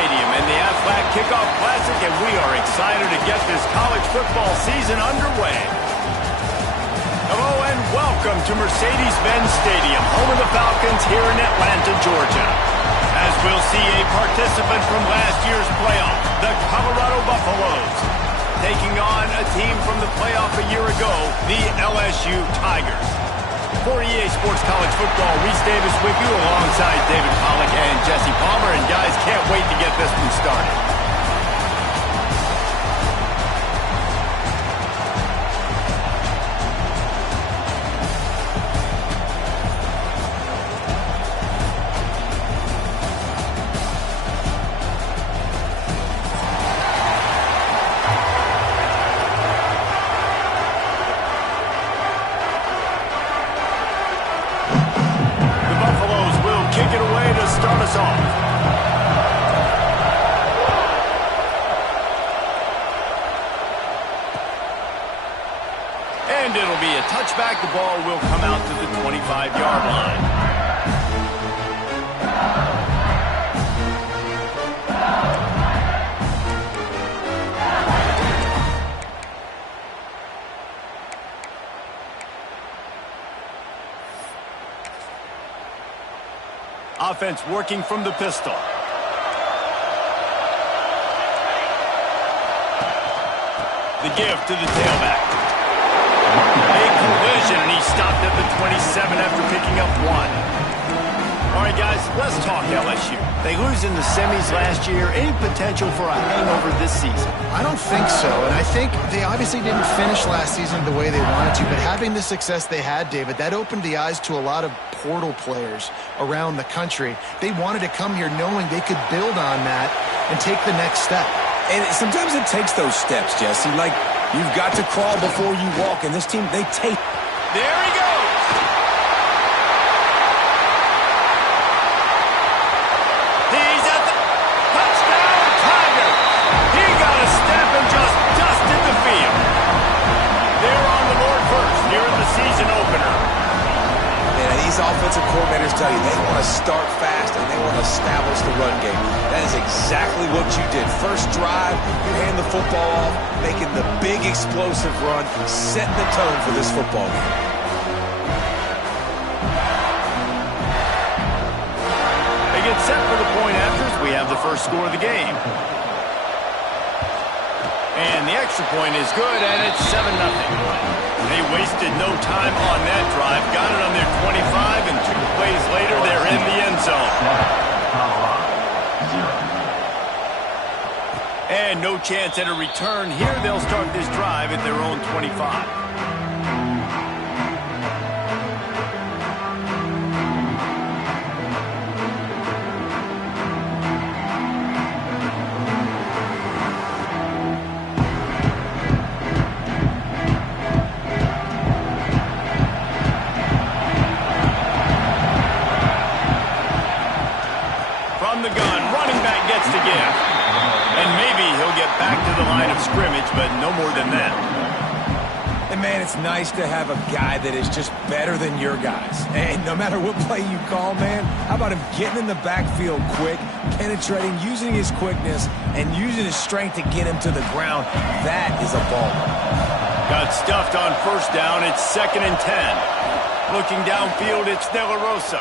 Stadium and the Aflac Kickoff Classic, and we are excited to get this college football season underway. Hello and welcome to Mercedes-Benz Stadium, home of the Falcons here in Atlanta, Georgia. As we'll see a participant from last year's playoff, the Colorado Buffaloes, taking on a team from the playoff a year ago, the LSU Tigers. For EA Sports College Football, Reese Davis with you alongside David Pollack and Jesse Palmer. And guys, can't wait to get this one started. And it'll be a touchback. The ball will come out to the 25-yard line. Offense working from the pistol. The give to the tailback. Big collision, and he stopped at the 27 after picking up one. All right, guys, let's talk LSU. They lose in the semis last year. Any potential for a hangover this season? I don't think so, and I think they obviously didn't finish last season the way they wanted to, but having the success they had, David, that opened the eyes to a lot of portal players around the country. They wanted to come here knowing they could build on that and take the next step. And sometimes it takes those steps, Jesse. Like, you've got to crawl before you walk, and this team, they take. There he goes. He's at the touchdown, Tigers. He got a step and just dusted the field. They're on the board first here in the season opener. And these offensive coordinators tell you they want to start fast and they want to establish the run game. That is exactly what you did. First drive, you hand the football off, making the big explosive run, setting the tone for this football game. They get set for the point afters. We have the first score of the game. And the extra point is good, and it's 7-0. They wasted no time on that drive. Got it on their 25, and 2 plays later, they're in the end zone. And no chance at a return here. They'll start this drive at their own 25. From the gun, running back gets the give. And maybe he'll get back to the line of scrimmage, but no more than that. And, man, it's nice to have a guy that is just better than your guys. And no matter what play you call, man, how about him getting in the backfield quick, penetrating, using his quickness, and using his strength to get him to the ground. That is a baller. Got stuffed on first down. It's 2nd and 10. Looking downfield, it's De La Rosa.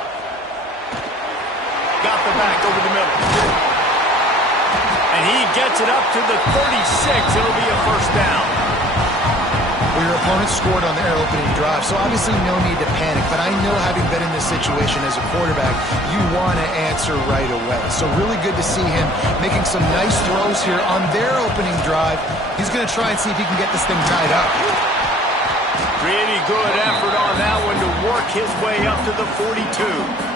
Got the back over the middle. And he gets it up to the 36. It'll be a first down. Well, your opponent scored on their opening drive, so obviously no need to panic. But I know, having been in this situation as a quarterback, you want to answer right away. So really good to see him making some nice throws here on their opening drive. He's going to try and see if he can get this thing tied up. Pretty good effort on that one to work his way up to the 42.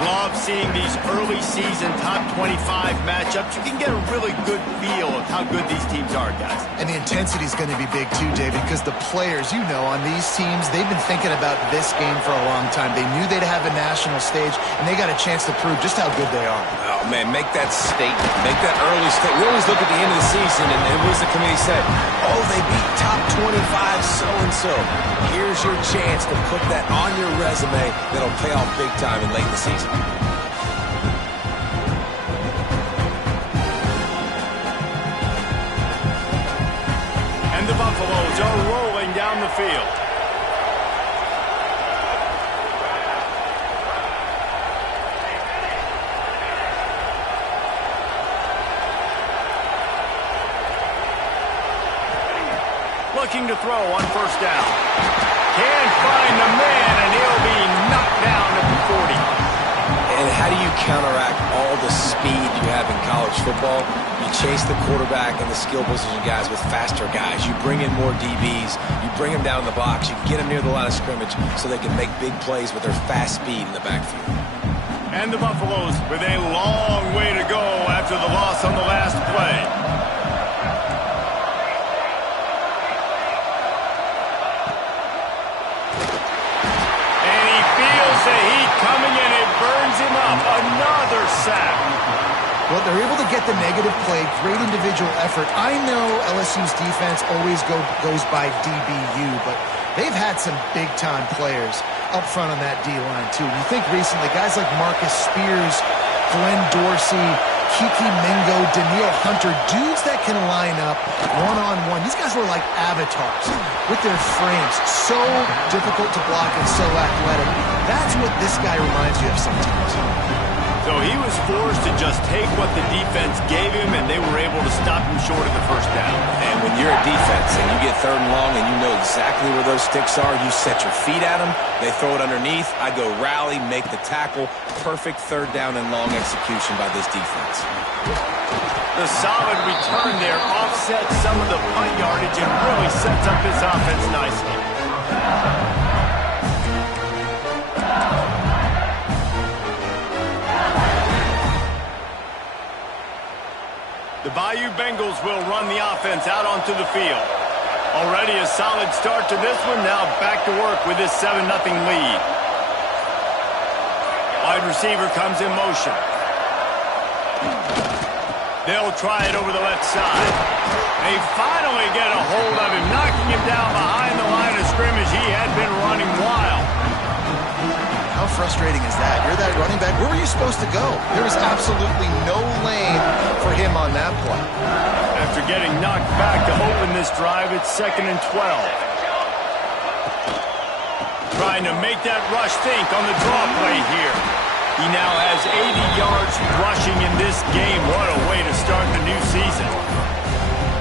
Love seeing these early season top 25 matchups. You can get a really good feel of how good these teams are, guys. And the intensity is going to be big too, David, because the players, you know, on these teams, they've been thinking about this game for a long time. They knew they'd have a national stage, and they got a chance to prove just how good they are. Oh, man, make that statement. Make that early statement. We always look at the end of the season, and what does the committee say? Oh, they beat top 25 so-and-so. Here's your chance to put that on your resume that'll pay off big time in late in the season. Buffaloes are rolling down the field. Looking to throw on first down. Can't find the man, and he'll be knocked down at the 40. And how do you counteract all the speed you have in college football? You chase the quarterback and the skill position guys with faster guys. You bring in more DBs. You bring them down in the box. You get them near the line of scrimmage so they can make big plays with their fast speed in the backfield. And the Buffaloes with a long way to go after the loss on the last play. The heat coming in, it burns him up. Another sack. Well, they're able to get the negative play, great individual effort. I know LSU's defense always goes by DBU, but they've had some big-time players up front on that D-line, too. You think recently, guys like Marcus Spears, Glenn Dorsey, Kiki Mingo, Daniil Hunter, dudes that can line up one-on-one. These guys were like avatars with their frames. So difficult to block and so athletic. That's what this guy reminds you of sometimes. So he was forced to just take what the defense gave him, and they were able to stop him short of the first down. And when you're a defense and you get third and long and you know exactly where those sticks are, you set your feet at them, they throw it underneath, I go rally, make the tackle. Perfect third down and long execution by this defense. The solid return there offsets some of the punt yardage and really sets up this offense nicely. The Bayou Bengals will run the offense out onto the field. Already a solid start to this one. Now back to work with this 7-0 lead. Wide receiver comes in motion. They'll try it over the left side. They finally get a hold of him, knocking him down behind the line of scrimmage. He had been running wild. How frustrating is that? You're that running back. Where were you supposed to go? There was absolutely no lane for him on that play. After getting knocked back to open this drive, it's 2nd and 12. Trying to make that rush think on the draw play here. He now has 80 yards rushing in this game. What a way to start the new season.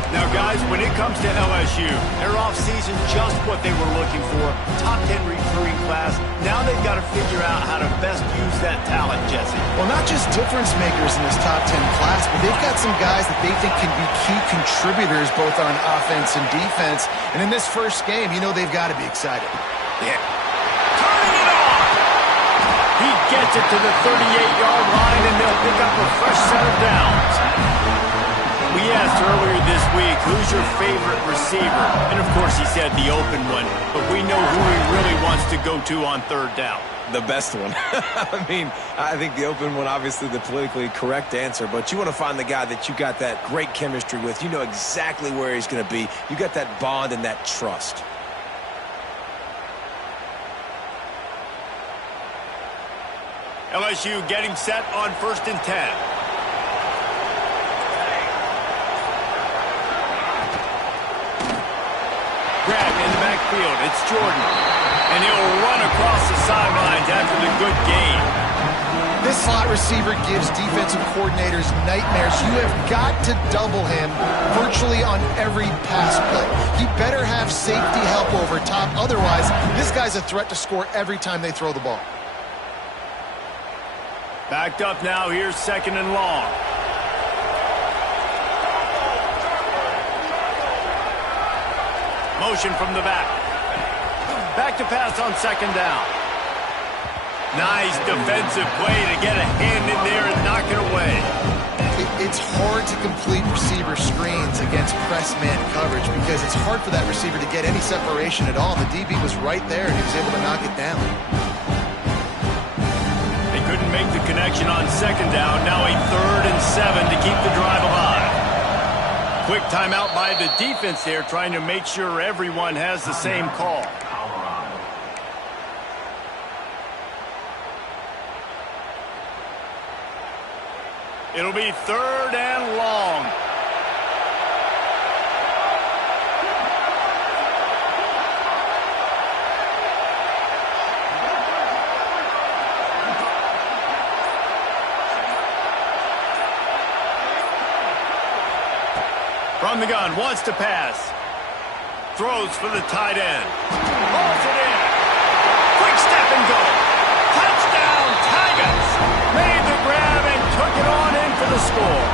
Now, guys, when it comes to LSU, their offseason just what they were looking for. Top 10 recruiting class. Now they've got to figure out how to best use that talent, Jesse. Well, not just difference makers in this top 10 class, but they've got some guys that they think can be key contributors both on offense and defense. And in this first game, you know they've got to be excited. Yeah. Turning it on! He gets it to the 38-yard line, and they'll pick up a fresh set of downs. We asked earlier this week, who's your favorite receiver? And, of course, he said the open one. But we know who he really wants to go to on third down. The best one. I mean, I think the open one, obviously the politically correct answer, but you want to find the guy that you got that great chemistry with. You know exactly where he's going to be. You got that bond and that trust. LSU getting set on 1st and 10. Grab in the backfield. It's Jordan. And he'll run across the sidelines after the good gain. This slot receiver gives defensive coordinators nightmares. You have got to double him virtually on every pass play. He better have safety help over top. Otherwise, this guy's a threat to score every time they throw the ball. Backed up now. Here's 2nd and long. Motion from the back. Back to pass on 2nd down. Nice defensive play to get a hand in there and knock it away. It's hard to complete receiver screens against press man coverage because it's hard for that receiver to get any separation at all. The DB was right there, and he was able to knock it down. They couldn't make the connection on 2nd down. Now a 3rd and 7 to keep the drive alive. Quick timeout by the defense there, trying to make sure everyone has the same call. It'll be 3rd and long. From the gun, wants to pass. Throws for the tight end. Rolls it in. Quick step and go. Touchdown, Tigers. Made the grab and took it on in for the score.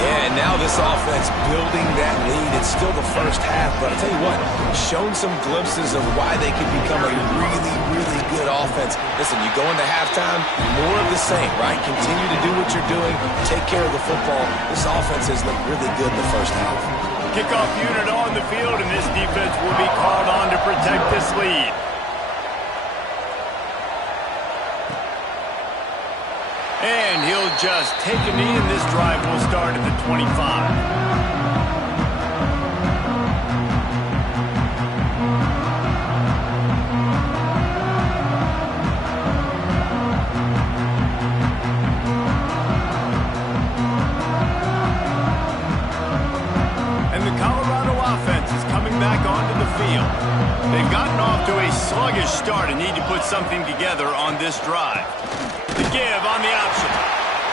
Yeah, and now this offense building that lead. It's still the first half, but I'll tell you what, shown some glimpses of why they could become a really, really good offense. Listen, you go into halftime, more of the same, right? Continue to do what you're doing, take care of the football. This offense has looked really good in the first half. Kickoff unit on the field, and this defense will be called on to protect this lead. And he'll just take a knee, and this drive will start at the 25. Back onto the field. They've gotten off to a sluggish start and need to put something together on this drive. The give on the option.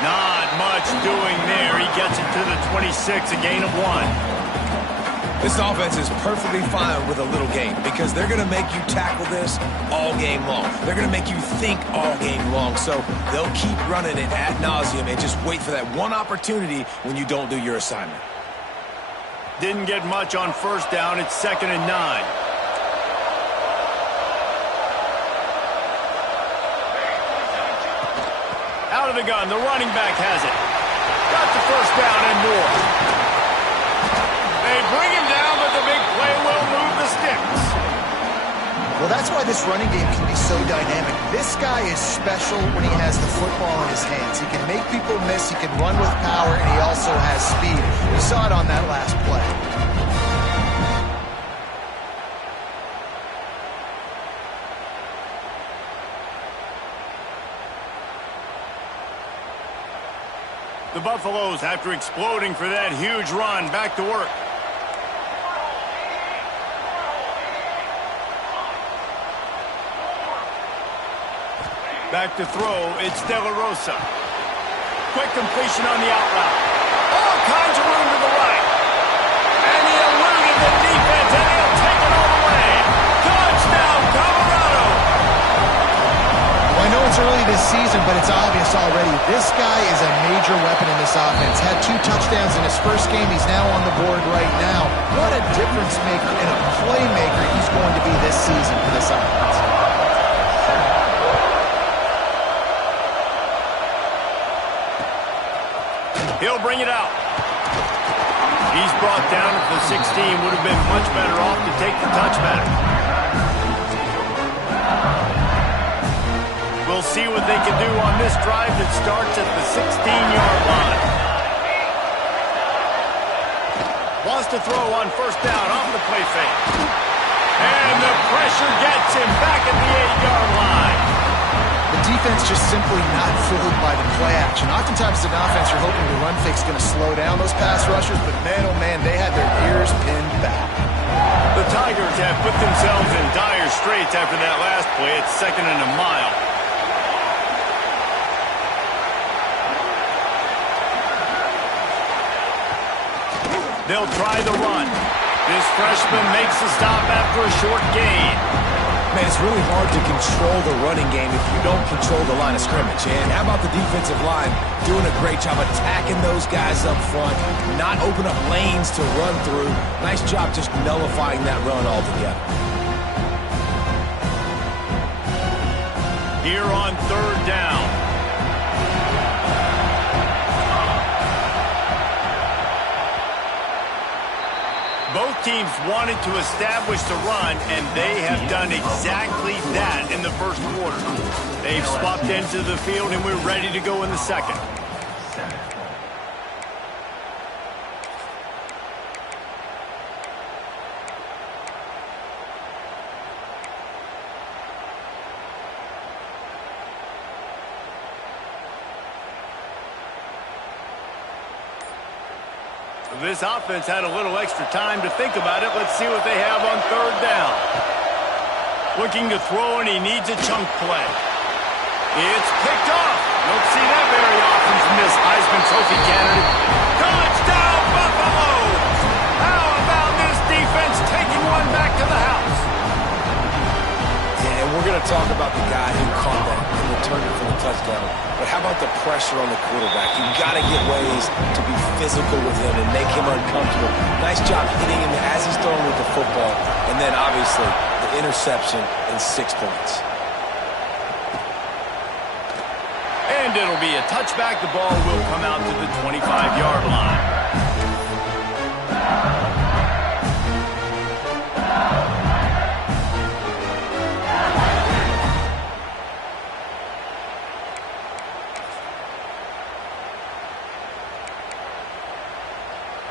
Not much doing there. He gets it to the 26, a gain of 1. This offense is perfectly fine with a little game because they're going to make you tackle this all game long. They're going to make you think all game long. So they'll keep running it ad nauseum and just wait for that one opportunity when you don't do your assignment. Didn't get much on first down. It's 2nd and 9. Out of the gun. The running back has it. Got the first down and more. They bring him down, but the big play will move the sticks. Well, that's why this running game can be so dynamic. This guy is special when he has the football in his hands. He can make people miss, he can run with power, and he also has speed. We saw it on that last play. The Buffaloes, after exploding for that huge run, back to work. Back to throw, it's De La Rosa. Quick completion on the out route. All kinds of room to the right. And he eluded the defense, and he'll take it all the way. Touchdown, Colorado! Well, I know it's early this season, but it's obvious already. This guy is a major weapon in this offense. Had 2 touchdowns in his first game. He's now on the board right now. What a difference maker and a playmaker he's going to be this season for this offense. He'll bring it out. He's brought down at the 16. Would have been much better off to take the touchback. We'll see what they can do on this drive that starts at the 16-yard line. Wants to throw on first down off the play fake. And the pressure gets him back at the 8-yard line. The defense just simply not fooled by the play action. Oftentimes as an offense, you're hoping the run fake's going to slow down those pass rushers, but man, oh man, they had their ears pinned back. The Tigers have put themselves in dire straits after that last play. It's 2nd and a mile. They'll try the run. This freshman makes a stop after a short gain. Man, it's really hard to control the running game if you don't control the line of scrimmage. And how about the defensive line doing a great job attacking those guys up front, not open up lanes to run through. Nice job just nullifying that run altogether. Here on 3rd down. Both teams wanted to establish the run, and they have done exactly that in the first quarter. They've swapped into the field, and we're ready to go in the second. This offense had a little extra time to think about it. Let's see what they have on 3rd down. Looking to throw, and he needs a chunk play. It's picked off. Don't see that very often from this Heisman Trophy candidate. Touchdown, Buffalo! to talk about the guy who caught that and returned it for the touchdown. But how about the pressure on the quarterback? You've got to get ways to be physical with him and make him uncomfortable. Nice job hitting him as he's throwing with the football. And then, obviously, the interception and 6 points. And it'll be a touchback. The ball will come out to the 25-yard line.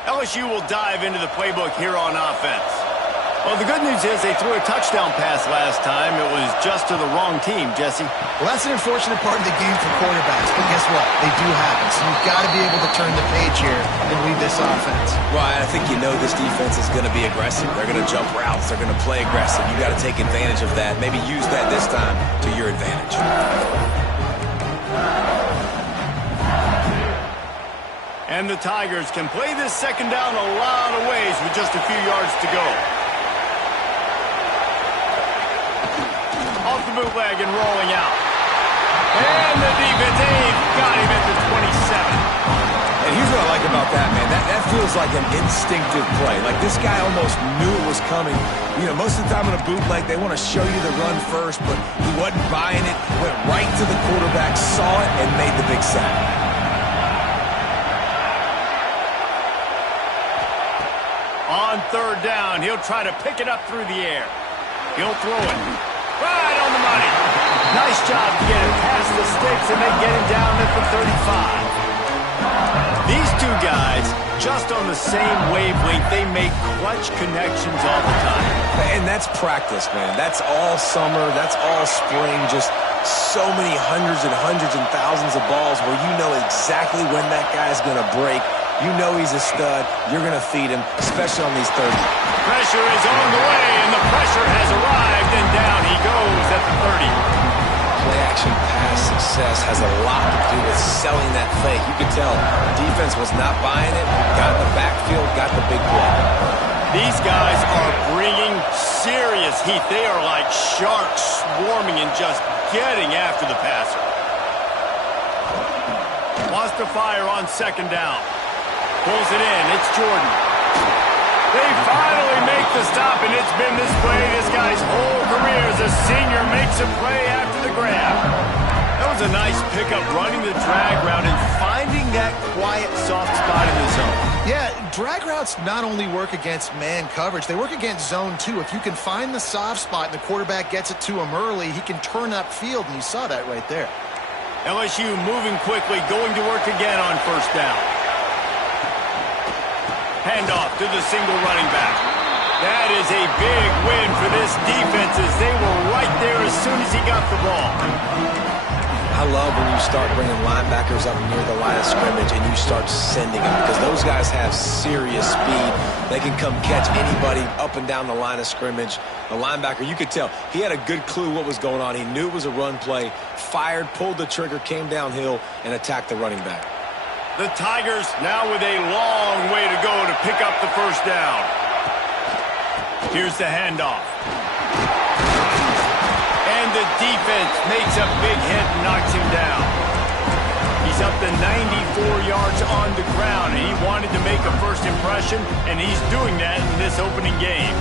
LSU will dive into the playbook here on offense. Well, the good news is they threw a touchdown pass last time. It was just to the wrong team, Jesse. Well, that's an unfortunate part of the game for quarterbacks, but guess what? They do happen, so you've got to be able to turn the page here and lead this offense. Right, I think you know this defense is going to be aggressive. They're going to jump routes. They're going to play aggressive. You've got to take advantage of that. Maybe use that this time to your advantage. And the Tigers can play this second down a lot of ways with just a few yards to go. Off the bootleg and rolling out. And the defense, they've got him at the 27. And here's what I like about that, man. That feels like an instinctive play. Like this guy almost knew it was coming. You know, most of the time in a bootleg, they want to show you the run first, but he wasn't buying it. Went right to the quarterback, saw it, and made the big sack. On third down, he'll try to pick it up through the air. He'll throw it right on the money. Nice job to get it past the sticks, and they get him down at the 35. These two guys, just on the same wavelength, they make clutch connections all the time. And that's practice, man. That's all summer. That's all spring. Just so many hundreds and thousands of balls where you know exactly when that guy's going to break. You know he's a stud. You're going to feed him, especially on these 30. Pressure is on the way, and the pressure has arrived, and down he goes at the 30. Play-action pass success has a lot to do with selling that fake. You could tell defense was not buying it, got in the backfield, got the big play. These guys are bringing serious heat. They are like sharks swarming and just getting after the passer. Wants to fire on second down. Pulls it in. It's Jordan. They finally make the stop, and it's been this way this guy's whole career as a senior makes a play after the grab. That was a nice pickup, running the drag route and finding that quiet, soft spot in the zone. Yeah, drag routes not only work against man coverage, they work against zone too. If you can find the soft spot and the quarterback gets it to him early, he can turn upfield, and you saw that right there. LSU moving quickly, going to work again on first down. Handoff to the single running back. That is a big win for this defense as they were right there as soon as he got the ball. I love when you start bringing linebackers up near the line of scrimmage and you start sending them because those guys have serious speed. They can come catch anybody up and down the line of scrimmage. The linebacker, you could tell, he had a good clue what was going on. He knew it was a run play, fired, pulled the trigger, came downhill, and attacked the running back. The Tigers now with a long way to go to pick up the first down. Here's the handoff. And the defense makes a big hit and knocks him down. He's up to 94 yards on the ground, and he wanted to make a first impression, and he's doing that in this opening game.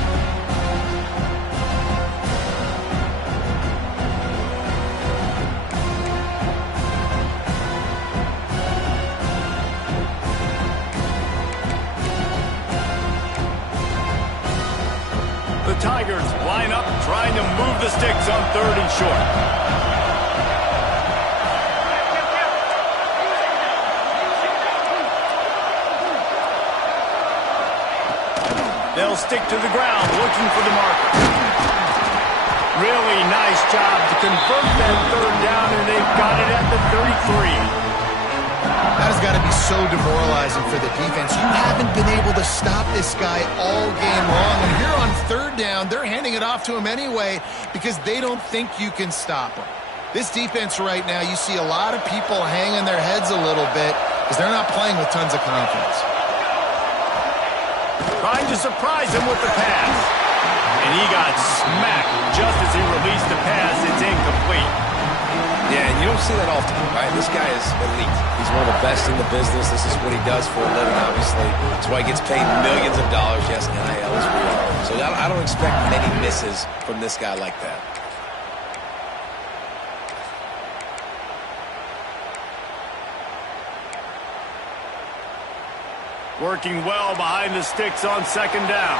The Tigers line up, trying to move the sticks on third and short. They'll stick to the ground, looking for the marker. Really nice job to convert that third down, and they've got it at the 33. That has got to be so demoralizing for the defense. You haven't been able to stop this guy all game long. When you're on third down, they're handing it off to him anyway because they don't think you can stop him. This defense right now, you see a lot of people hanging their heads a little bit because they're not playing with tons of confidence. Trying to surprise him with the pass. And he got smacked just as he released the pass. It's incomplete. Yeah, and you don't see that often, right? This guy is elite. He's one of the best in the business. This is what he does for a living, obviously. That's why he gets paid millions of dollars. Yes, NIL is real. So I don't expect many misses from this guy like that. Working well behind the sticks on second down.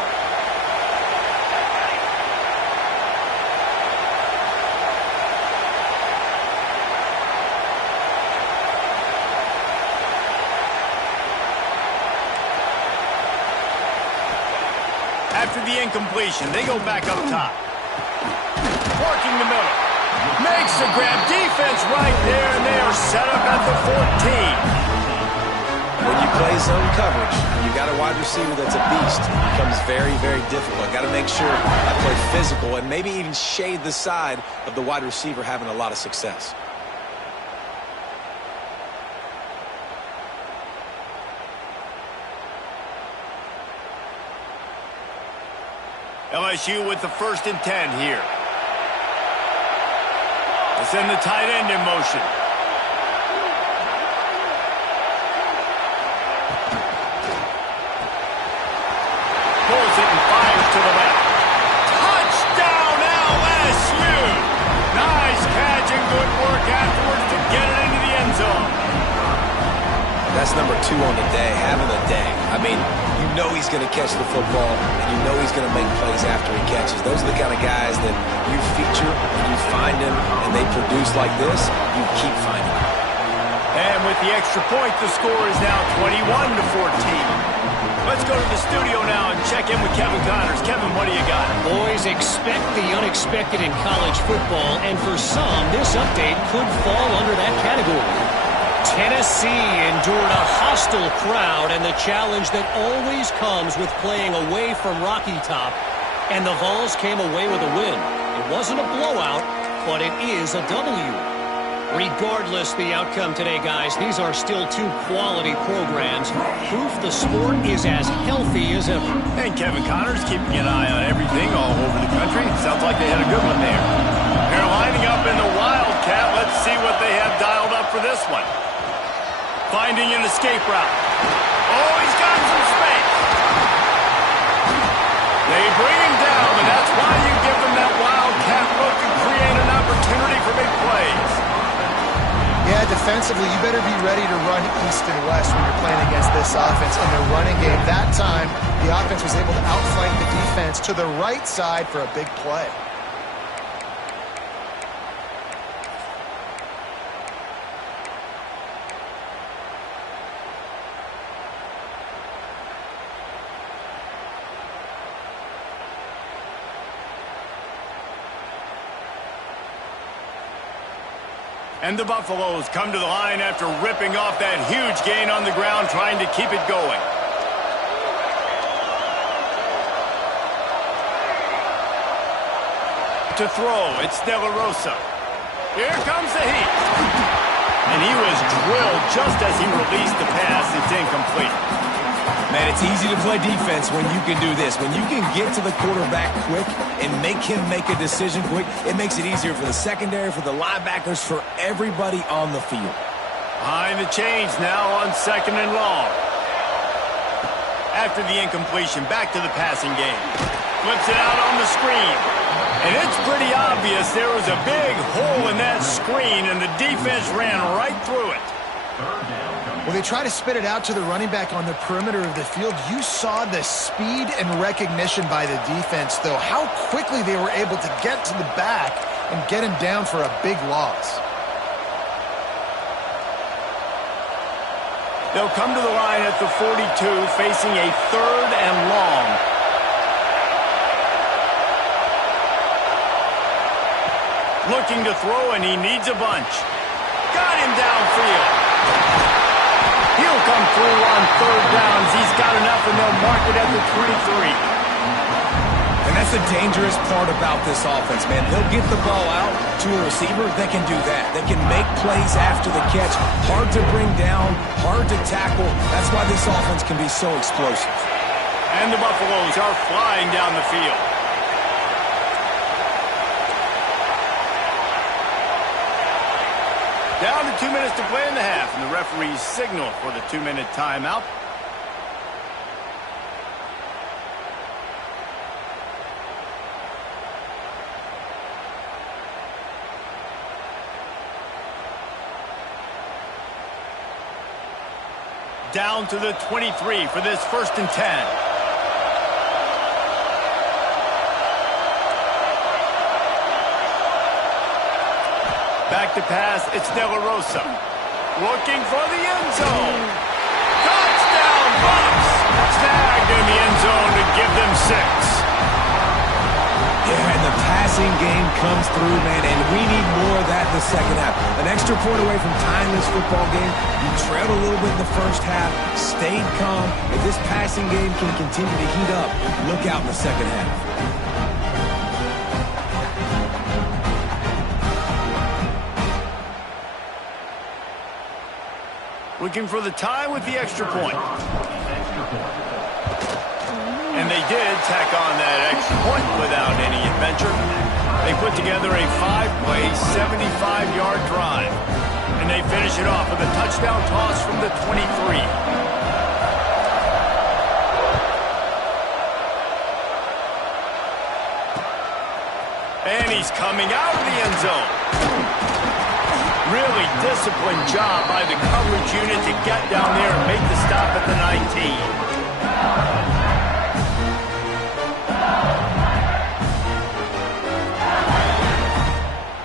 After the incompletion, they go back up top. Working the middle. Makes the grab. Defense right there, and they are set up at the 14. When you play zone coverage, you got a wide receiver that's a beast. It becomes very, very difficult. Got to make sure I play physical and maybe even shade the side of the wide receiver having a lot of success. LSU with the 1st and 10 here. They send the tight end in motion. Pulls it and fires to the left. Touchdown LSU! Nice catch and good work afterwards to get it into the end zone. That's number 2 on the day, having a day. I mean, you know he's going to catch the football, and you know he's going to make plays after he catches. Those are the kind of guys that you feature, and you find them, and they produce like this, you keep finding them. And with the extra point, the score is now 21-14. Let's go to the studio now and check in with Kevin Connors. Kevin, what do you got? Boys, expect the unexpected in college football, and for some, this update could fall under that category. Tennessee endured a hostile crowd and the challenge that always comes with playing away from Rocky Top, and the Vols came away with a win. It wasn't a blowout, but it is a W. Regardless the outcome today, guys, these are still 2 quality programs. Proof the sport is as healthy as ever. And Kevin Connors keeping an eye on everything all over the country. Sounds like they had a good one there. They're lining up in the Wildcat. Let's see what they have dialed up for this one. Finding an escape route. Oh, he's got some space. They bring him down, and that's why you give them that Wildcat look and create an opportunity for big plays. Yeah, defensively, you better be ready to run east and west when you're playing against this offense in the running game. That time, the offense was able to outflank the defense to the right side for a big play. And the Buffaloes come to the line after ripping off that huge gain on the ground, trying to keep it going. To throw, it's De La Rosa. Here comes the heat. And he was drilled just as he released the pass. It's incomplete. Man, it's easy to play defense when you can do this. When you can get to the quarterback quick and make him make a decision quick, it makes it easier for the secondary, for the linebackers, for everybody on the field. Behind the chains now on 2nd and long. After the incompletion, back to the passing game. Flips it out on the screen. And it's pretty obvious there was a big hole in that screen, and the defense ran right through it. Well, they try to spit it out to the running back on the perimeter of the field. You saw the speed and recognition by the defense, though. How quickly they were able to get to the back and get him down for a big loss. They'll come to the line at the 42, facing a 3rd and long. Looking to throw, and he needs a bunch. Got him downfield. He'll come through on 3rd downs. He's got enough, and they'll mark it at the 23. And that's the dangerous part about this offense, man. They'll get the ball out to a receiver. They can do that. They can make plays after the catch. Hard to bring down, hard to tackle. That's why this offense can be so explosive. And the Buffaloes are flying down the field. minutes to play in the half, and the referee's signal for the 2-minute timeout. Down to the 23 for this 1st and 10. Back to pass, it's De La Rosa. Looking for the end zone. Touchdown, Bucks! Snagged in the end zone to give them 6. Yeah, and the passing game comes through, man, and we need more of that in the second half. An extra point away from tying this football game. You trailed a little bit in the first half, stayed calm. If this passing game can continue to heat up, look out in the second half. Looking for the tie with the extra point. And they did tack on that extra point without any adventure. They put together a 5-play, 75-yard drive. And they finish it off with a touchdown toss from the 23. And he's coming out of the end zone. Really disciplined job by the coverage unit to get down there and make the stop at the 19.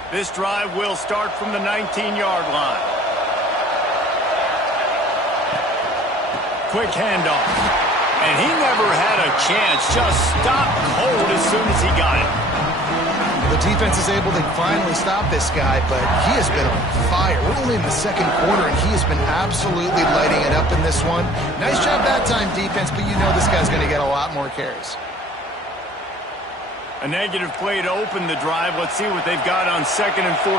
This drive will start from the 19-yard line. Quick handoff. And he never had a chance. Just stopped cold as soon as he got it. The defense is able to finally stop this guy, but he has been on fire. We're only in the second quarter, and he has been absolutely lighting it up in this one. Nice job that time, defense, but you know this guy's going to get a lot more carries. A negative play to open the drive. Let's see what they've got on 2nd and 14.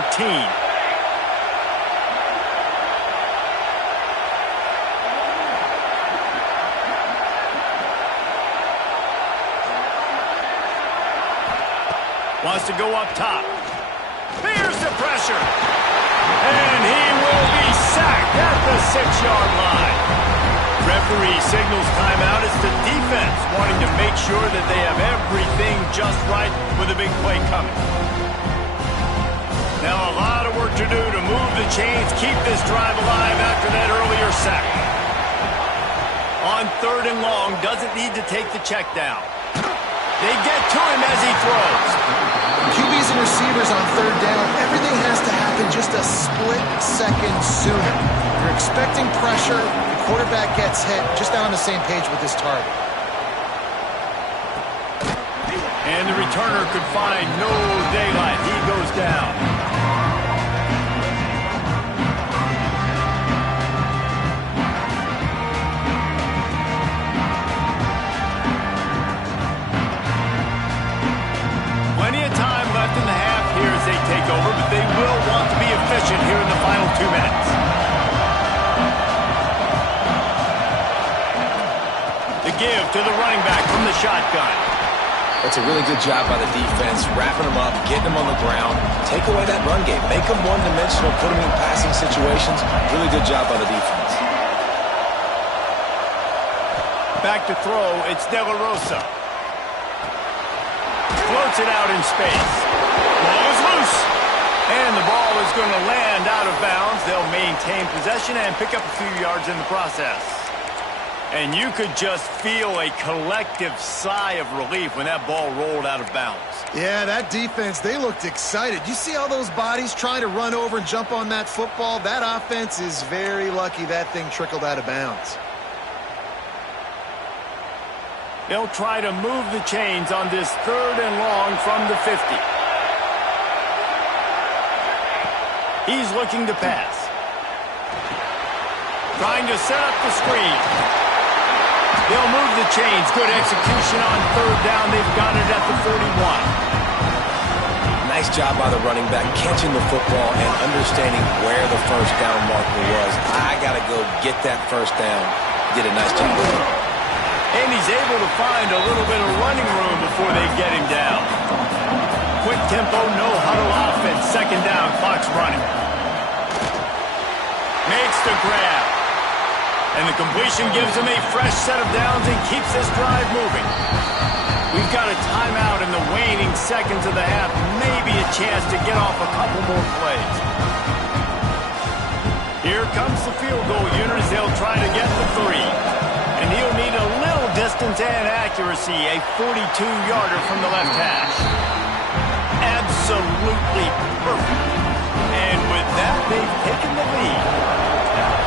Wants to go up top. Here's the pressure. And he will be sacked at the 6-yard line. Referee signals timeout. It's the defense wanting to make sure that they have everything just right with a big play coming. Now a lot of work to do to move the chains, keep this drive alive after that earlier sack. On 3rd and long, doesn't need to take the check down. They get to him as he throws. QBs and receivers on 3rd down, everything has to happen just a split second sooner. You're expecting pressure. Quarterback gets hit, just not on the same page with his target. And the returner could find no daylight. He goes down. Plenty of time left in the half here as they take over, but they will want to be efficient here in the final 2 minutes. Give to the running back from the shotgun. That's a really good job by the defense, wrapping them up, getting them on the ground. Take away that run game. Make them one-dimensional, put them in passing situations. Really good job by the defense. Back to throw, it's De La Rosa. Floats it out in space. Ball is loose. And the ball is going to land out of bounds. They'll maintain possession and pick up a few yards in the process. And you could just feel a collective sigh of relief when that ball rolled out of bounds. Yeah, that defense, they looked excited. You see all those bodies trying to run over and jump on that football? That offense is very lucky that thing trickled out of bounds. They'll try to move the chains on this 3rd and long from the 50. He's looking to pass. Trying to set up the screen. They'll move the chains. Good execution on 3rd down. They've got it at the 41. Nice job by the running back, catching the football and understanding where the 1st down marker was. I got to go get that 1st down. Did a nice job with it. And he's able to find a little bit of running room before they get him down. Quick tempo, no huddle offense. 2nd down, clock's running. Makes the grab. And the completion gives him a fresh set of downs and keeps this drive moving. We've got a timeout in the waning seconds of the half. Maybe a chance to get off a couple more plays. Here comes the field goal unit as they'll try to get the 3. And he'll need a little distance and accuracy, a 42-yarder from the left hash. Absolutely perfect. And with that, they've taken the lead.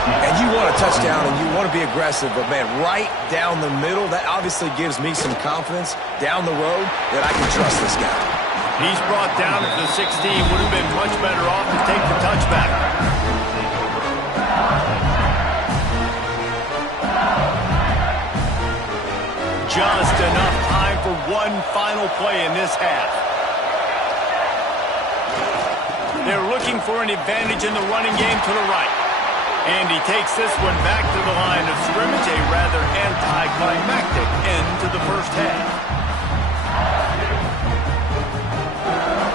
And you want a touchdown and you want to be aggressive, but, man, right down the middle, that obviously gives me some confidence down the road that I can trust this guy. He's brought down at the 16. Would have been much better off to take the touchback. Just enough time for one final play in this half. They're looking for an advantage in the running game to the right. And he takes this one back to the line of scrimmage, a rather anticlimactic end to the first half.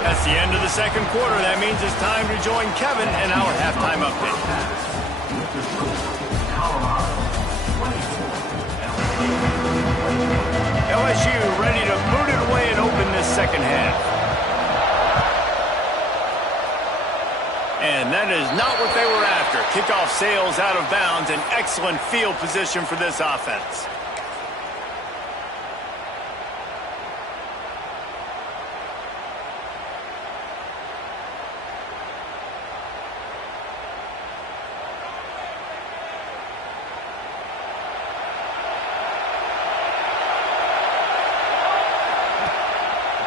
That's the end of the second quarter. That means it's time to join Kevin in our halftime update. LSU ready to boot it away and open this second half. And that is not what they were after. Kickoff sails out of bounds. An excellent field position for this offense.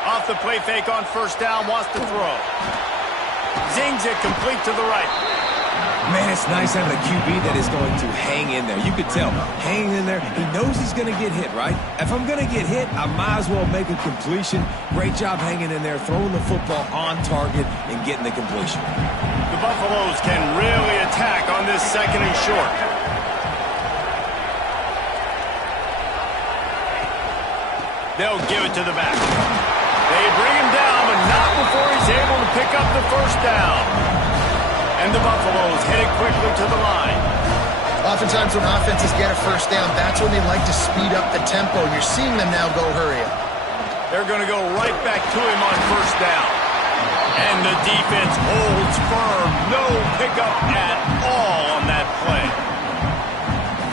Off the play fake on first down, wants to throw. Zings it complete to the right. Man, it's nice having a QB that is going to hang in there. You could tell, hanging in there. He knows he's going to get hit, right? If I'm going to get hit, I might as well make a completion. Great job hanging in there, throwing the football on target, and getting the completion. The Buffaloes can really attack on this second and short. They'll give it to the back. They bring him down, but not before he's able to pick up the first down. And the Buffaloes headed quickly to the line. Oftentimes when offenses get a first down, that's when they like to speed up the tempo. You're seeing them now go hurry up. They're going to go right back to him on first down. And the defense holds firm. No pickup at all on that play.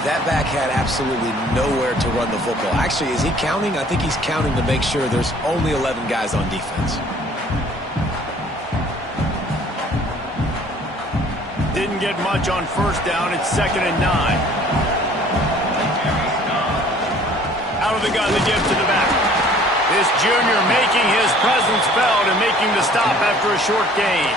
That back had absolutely nowhere to run the football. Actually, is he counting? I think he's counting to make sure there's only 11 guys on defense. Didn't get much on first down. It's 2nd and 9. Out of the gun, the give to the back. This junior making his presence felt and making the stop after a short gain.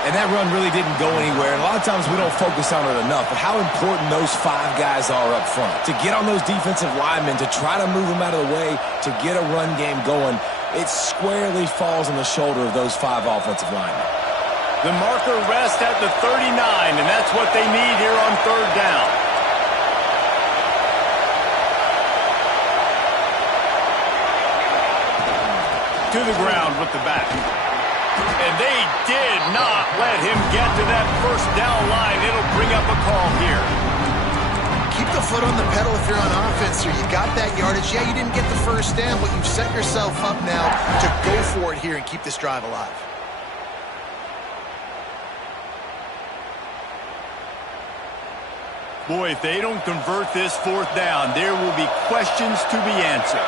And that run really didn't go anywhere. And a lot of times we don't focus on it enough. But how important those 5 guys are up front. To get on those defensive linemen, to try to move them out of the way, to get a run game going, it squarely falls on the shoulder of those 5 offensive linemen. The marker rests at the 39, and that's what they need here on third down. To the ground with the back. And they did not let him get to that first down line. It'll bring up a call here. Keep the foot on the pedal if you're on offense here. You got that yardage. Yeah, you didn't get the first down, but you've set yourself up now to go for it here and keep this drive alive. Boy, if they don't convert this fourth down, there will be questions to be answered.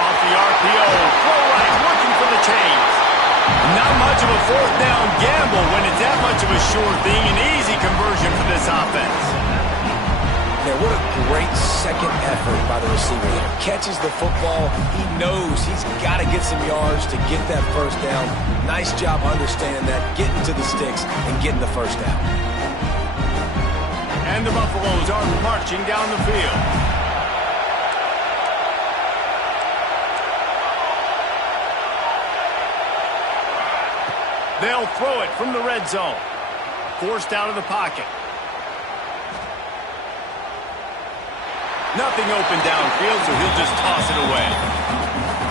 Off the RPO, throw right, looking for the chains. Not much of a fourth down gamble when it's that much of a sure thing. An easy conversion for this offense. Man, what a great second effort by the receiver there. Catches the football. He knows he's got to get some yards to get that first down. Nice job understanding that, getting to the sticks and getting the first down. And the Buffaloes are marching down the field. They'll throw it from the red zone. Forced out of the pocket. Nothing open downfield, so he'll just toss it away.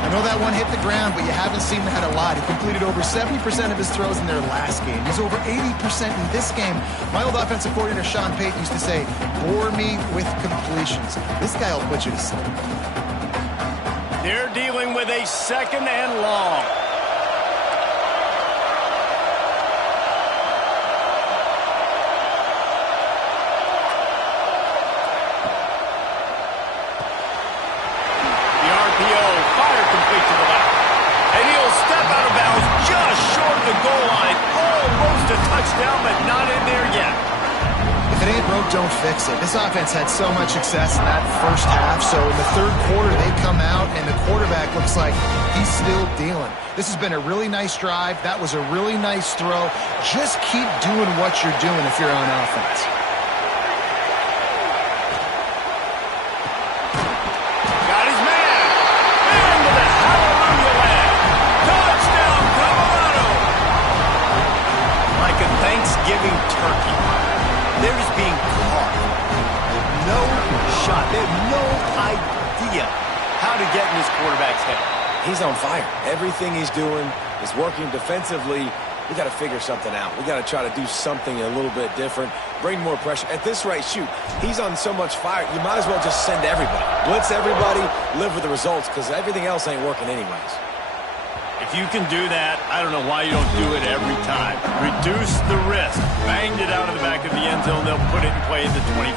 I know that one hit the ground, but you haven't seen that a lot. He completed over 70% of his throws in their last game. He's over 80% in this game. My old offensive coordinator, Sean Payton, used to say, bore me with completions. This guy will put you to sleep. They're dealing with a 2nd and long. But not in there yet. If it ain't broke, don't fix it. This offense had so much success in that first half, so in the third quarter they come out and the quarterback looks like he's still dealing. This has been a really nice drive. That was a really nice throw. Just keep doing what you're doing if you're on offense. Got his man. And with a hallelujah land. Touchdown, Colorado. Like a Thanksgiving turkey. They're just being caught. No shot. They have no idea how to get in this quarterback's head. He's on fire. Everything he's doing is working defensively. We got to figure something out. We got to try to do something a little bit different. Bring more pressure. At this rate, shoot, he's on so much fire. You might as well just send everybody. Blitz everybody, live with the results, because everything else ain't working anyways. If you can do that, I don't know why you don't do it every time. Reduce the risk. Banged it out of the back of the end zone. They'll put it in play at the 25.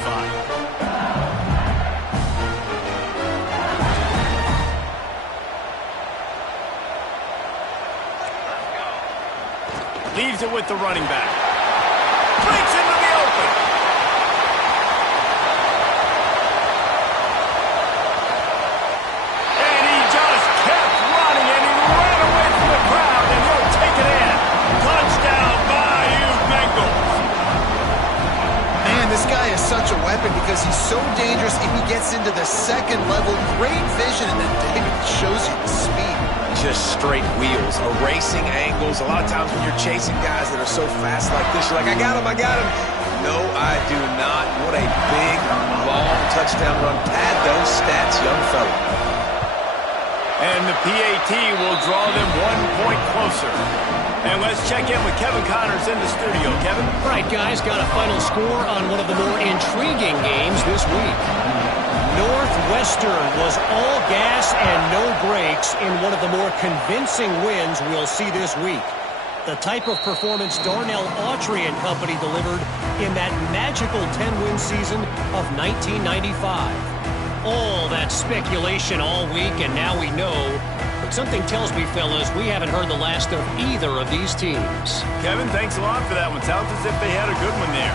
Leaves it with the running back. Breaks into the open. And he just kept running, and he ran away from the crowd, and he'll take it in. Touchdown, Bayou Bengals. Man, this guy is such a weapon because he's so dangerous if he gets into the second level. Great vision, and then David shows you the speed. Just straight wheels, erasing angles. A lot of times when you're chasing guys that are so fast like this, you're like, I got him. No, I do not. What a big, long touchdown run. Pad those stats, young fella. And the PAT will draw them 1 point closer. And let's check in with Kevin Connors in the studio. Kevin? All right, guys, got a final score on one of the more intriguing games this week. Northwestern was all gas and no brakes in one of the more convincing wins we'll see this week. The type of performance Darnell Autry and company delivered in that magical 10-win season of 1995. All that speculation all week, and now we know. But something tells me, fellas, we haven't heard the last of either of these teams. Kevin, thanks a lot for that one. Sounds as if they had a good one there.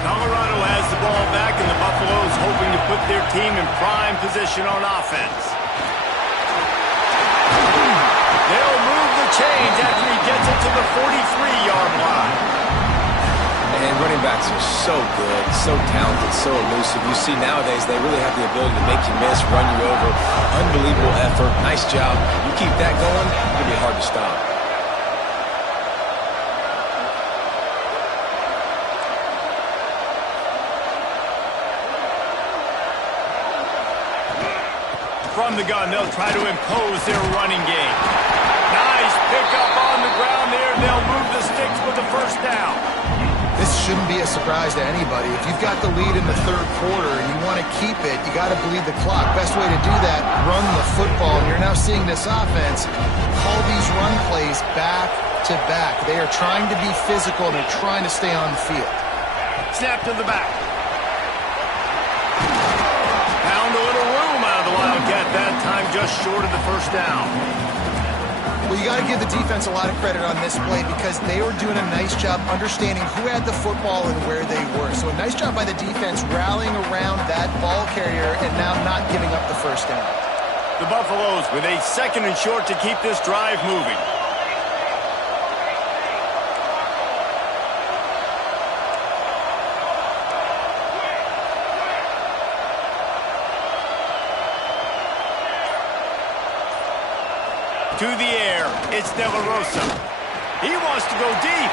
Colorado has the ball back, and the Buffaloes hoping to put their team in prime position on offense. They'll move the chains after he gets it to the 43-yard line. And running backs are so good, so talented, so elusive. You see nowadays they really have the ability to make you miss, run you over. Unbelievable effort. Nice job. You keep that going, it'll be hard to stop. From the gun, they'll try to impose their running game. Nice pickup on the ground there. They'll move the sticks with the first down. This shouldn't be a surprise to anybody. If you've got the lead in the third quarter and you want to keep it, you got to bleed the clock. Best way to do that, run the football. And you're now seeing this offense call these run plays back to back. They are trying to be physical, and they're trying to stay on the field. Snap to the back. Found a little room out of the Wildcat that time, just short of the first down. Well, you got to give the defense a lot of credit on this play because they were doing a nice job understanding who had the football and where they were. So a nice job by the defense rallying around that ball carrier and now not giving up the first down. The Buffaloes with a 2nd and short to keep this drive moving. To the air, it's De La Rosa. He wants to go deep.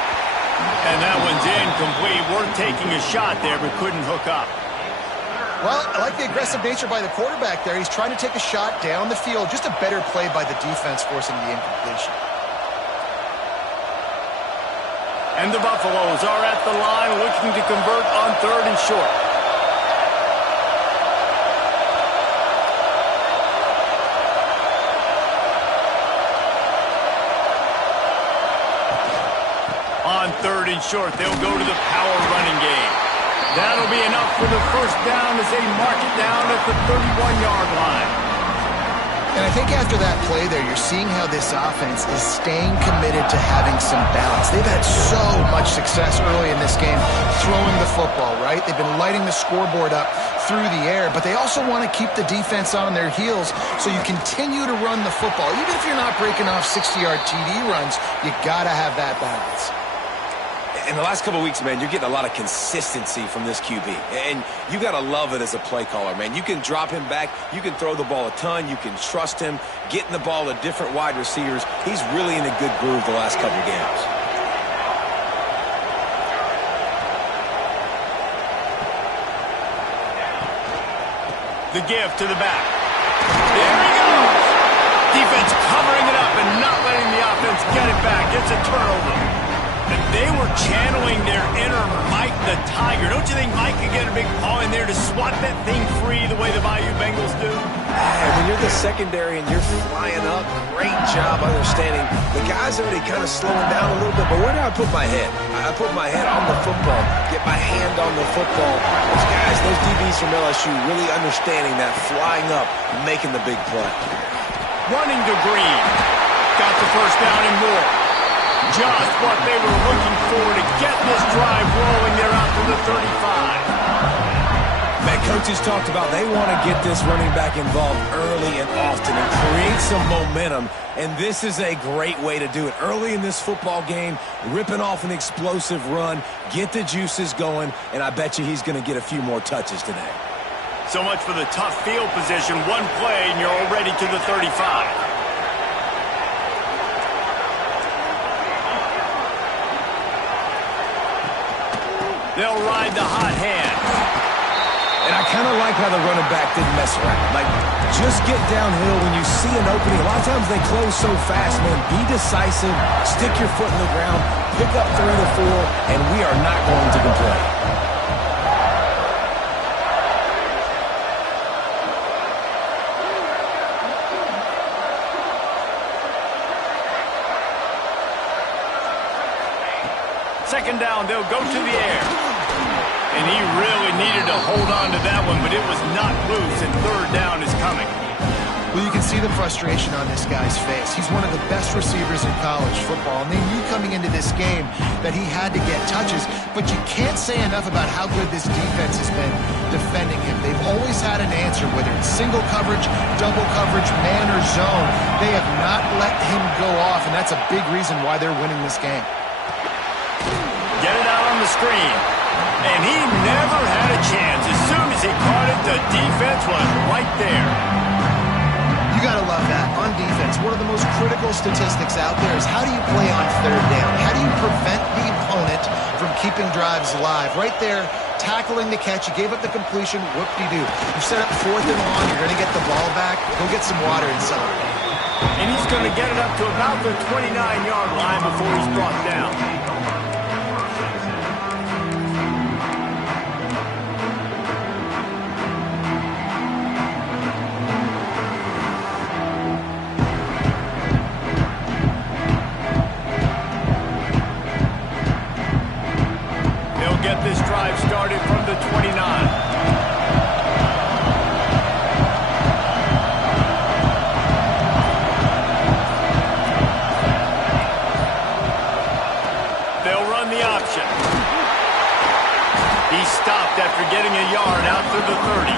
And that one's incomplete. We're taking a shot there, but couldn't hook up. Well, I like the aggressive nature by the quarterback there. He's trying to take a shot down the field. Just a better play by the defense forcing the incompletion. And the Buffaloes are at the line looking to convert on 3rd and short. On 3rd and short, they'll go to the power running game. That'll be enough for the first down as they mark it down at the 31-yard line. And I think after that play there, you're seeing how this offense is staying committed to having some balance. They've had so much success early in this game throwing the football, right? They've been lighting the scoreboard up through the air, but they also want to keep the defense on their heels so you continue to run the football. Even if you're not breaking off 60-yard TD runs, you got to have that balance. In the last couple of weeks, man, you're getting a lot of consistency from this QB. And you got to love it as a play caller, man. You can drop him back. You can throw the ball a ton. You can trust him, getting the ball to different wide receivers. He's really in a good groove the last couple of games. The give to the back. There he goes. Defense covering it up and not letting the offense get it back. It's a turnover. And they were channeling their inner Mike the Tiger. Don't you think Mike could get a big paw in there to swat that thing free the way the Bayou Bengals do? And when you're the secondary and you're flying up, great job understanding. The guy's already kind of slowing down a little bit, but where do I put my head? I put my head on the football, get my hand on the football. Those guys, those DBs from LSU really understanding that, flying up, making the big play. Running to Green. Got the first down and more. Just what they were looking for to get this drive rolling. They're out to the 35. Man, coaches talked about they want to get this running back involved early and often and create some momentum, and this is a great way to do it. Early in this football game, ripping off an explosive run, get the juices going, and I bet you he's going to get a few more touches today. So much for the tough field position. One play, and you're already to the 35. They'll ride the hot hand. And I kind of like how the running back didn't mess around. Like, just get downhill when you see an opening. A lot of times they close so fast, man. Be decisive, stick your foot in the ground, pick up 3 to 4, and we are not going to complain. Second down, they'll go to the air. And he really needed to hold on to that one, but it was not loose, and 3rd down is coming. Well, you can see the frustration on this guy's face. He's one of the best receivers in college football, and they knew coming into this game that he had to get touches, but you can't say enough about how good this defense has been defending him. They've always had an answer, whether it's single coverage, double coverage, man or zone. They have not let him go off, and that's a big reason why they're winning this game. Get it out on the screen. And he never had a chance. As soon as he caught it, the defense was right there. You got to love that. On defense, one of the most critical statistics out there is how do you play on 3rd down? How do you prevent the opponent from keeping drives alive? Right there, tackling the catch. You gave up the completion. Whoop-de-doo. You set up 4th and long. You're going to get the ball back. Go get some water inside. And he's going to get it up to about the 29-yard line before he's brought down. Get this drive started from the 29. They'll run the option. He stopped after getting a yard out to the 30.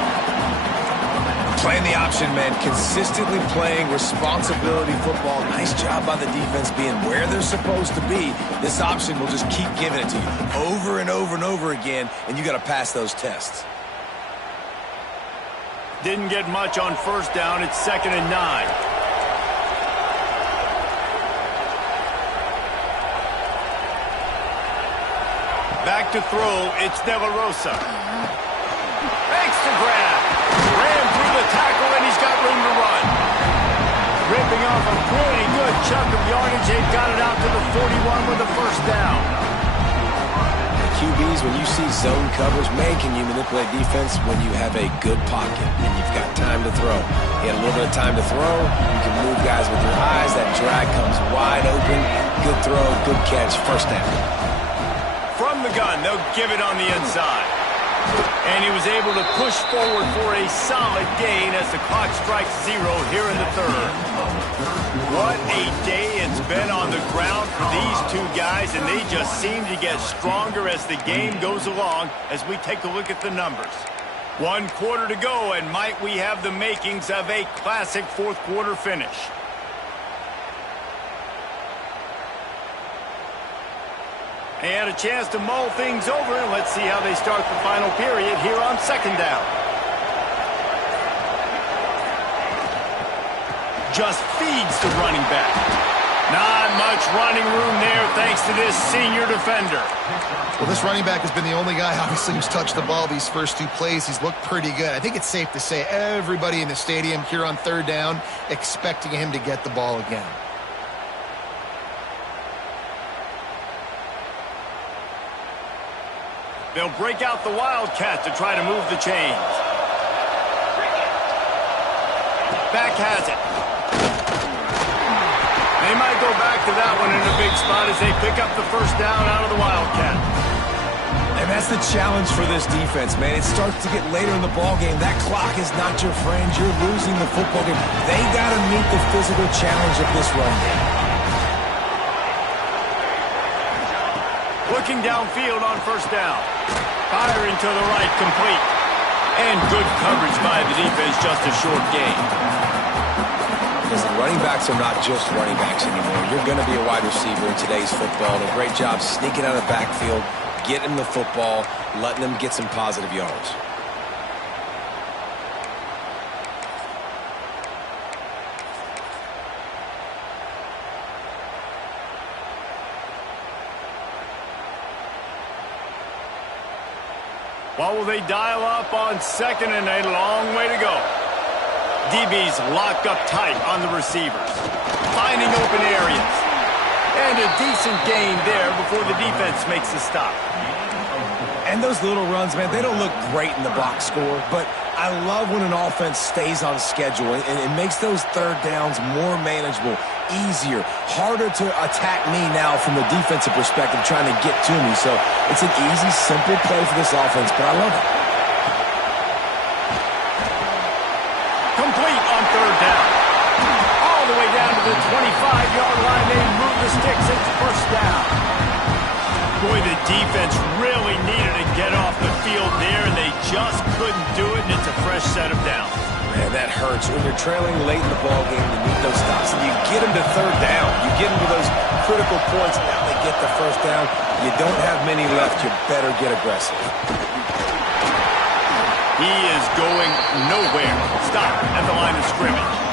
Playing the option, man. Consistently playing responsibility football. Nice job by the defense being where they're supposed to be. This option will just keep giving it to you over and over and over again, and you got to pass those tests. Didn't get much on 1st down. It's 2nd and 9. Back to throw. It's De La Rosa. Makes the grab. Ran through the tackle, and he's got room to run. Ripping off a pretty good chunk of yardage. They've got it out to the 41 with a first down. QBs, when you see zone coverage, man, can you manipulate defense when you have a good pocket and you've got time to throw? You had a little bit of time to throw. You can move guys with your eyes. That drag comes wide open. Good throw, good catch, first down. From the gun, they'll give it on the inside. And he was able to push forward for a solid gain as the clock strikes 0 here in the third. What a day it's been on the ground for these two guys, and they just seem to get stronger as the game goes along as we take a look at the numbers. 1 quarter to go, and might we have the makings of a classic fourth quarter finish. They had a chance to mull things over, and let's see how they start the final period here on second down. Just feeds the running back. Not much running room there thanks to this senior defender. Well, this running back has been the only guy, obviously, who's touched the ball these first 2 plays. He's looked pretty good. I think it's safe to say everybody in the stadium here on third down expecting him to get the ball again. They'll break out the Wildcat to try to move the chains. Back has it. They might go back to that one in a big spot as they pick up the first down out of the Wildcat. And that's the challenge for this defense, man. It starts to get later in the ballgame. That clock is not your friend. You're losing the football game. They got to meet the physical challenge of this run game. Looking downfield on first down. Firing to the right, complete. And good coverage by the defense, just a short gain. Because the running backs are not just running backs anymore. You're going to be a wide receiver in today's football. And a great job sneaking out of the backfield, getting the football, letting them get some positive yards. What will they dial up on second and a long way to go? DBs locked up tight on the receivers. Finding open areas. And a decent gain there before the defense makes the stop. And those little runs, man, they don't look great in the box score, but I love when an offense stays on schedule, and it makes those third downs more manageable, easier, harder to attack me now from the defensive perspective trying to get to me. So it's an easy, simple play for this offense, but I love it. Complete on third down. All the way down to the 25-yard line. They move the sticks. It's first down. Boy, the defense really needed to get off the field there, and they just couldn't do it, and it's a fresh set of downs. Man, that hurts. When you're trailing late in the ballgame, you need those stops, and you get them to third down. You get them to those critical points. Now they get the first down. You don't have many left. You better get aggressive. He is going nowhere. Stop at the line of scrimmage.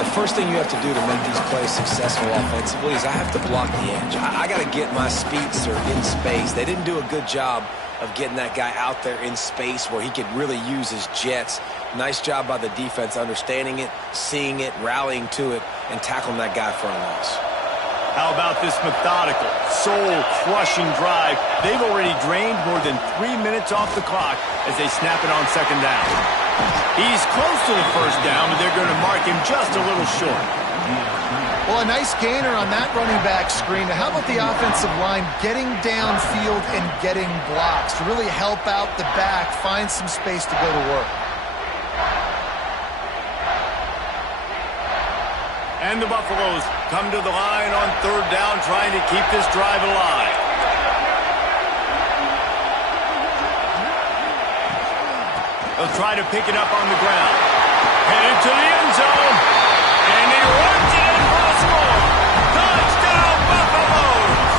The first thing you have to do to make these plays successful offensively is I have to block the edge. I got to get my speedster in space. They didn't do a good job of getting that guy out there in space where he could really use his jets. Nice job by the defense understanding it, seeing it, rallying to it, and tackling that guy for a loss. How about this methodical, soul-crushing drive? They've already drained more than 3 minutes off the clock as they snap it on second down. He's close to the first down, but they're going to mark him just a little short. Well, a nice gainer on that running back screen. How about the offensive line getting downfield and getting blocks to really help out the back, find some space to go to work? And the Buffaloes come to the line on third down, trying to keep this drive alive. They'll try to pick it up on the ground. Headed to the end zone. And he runs it in for the score. Touchdown, Buffaloes!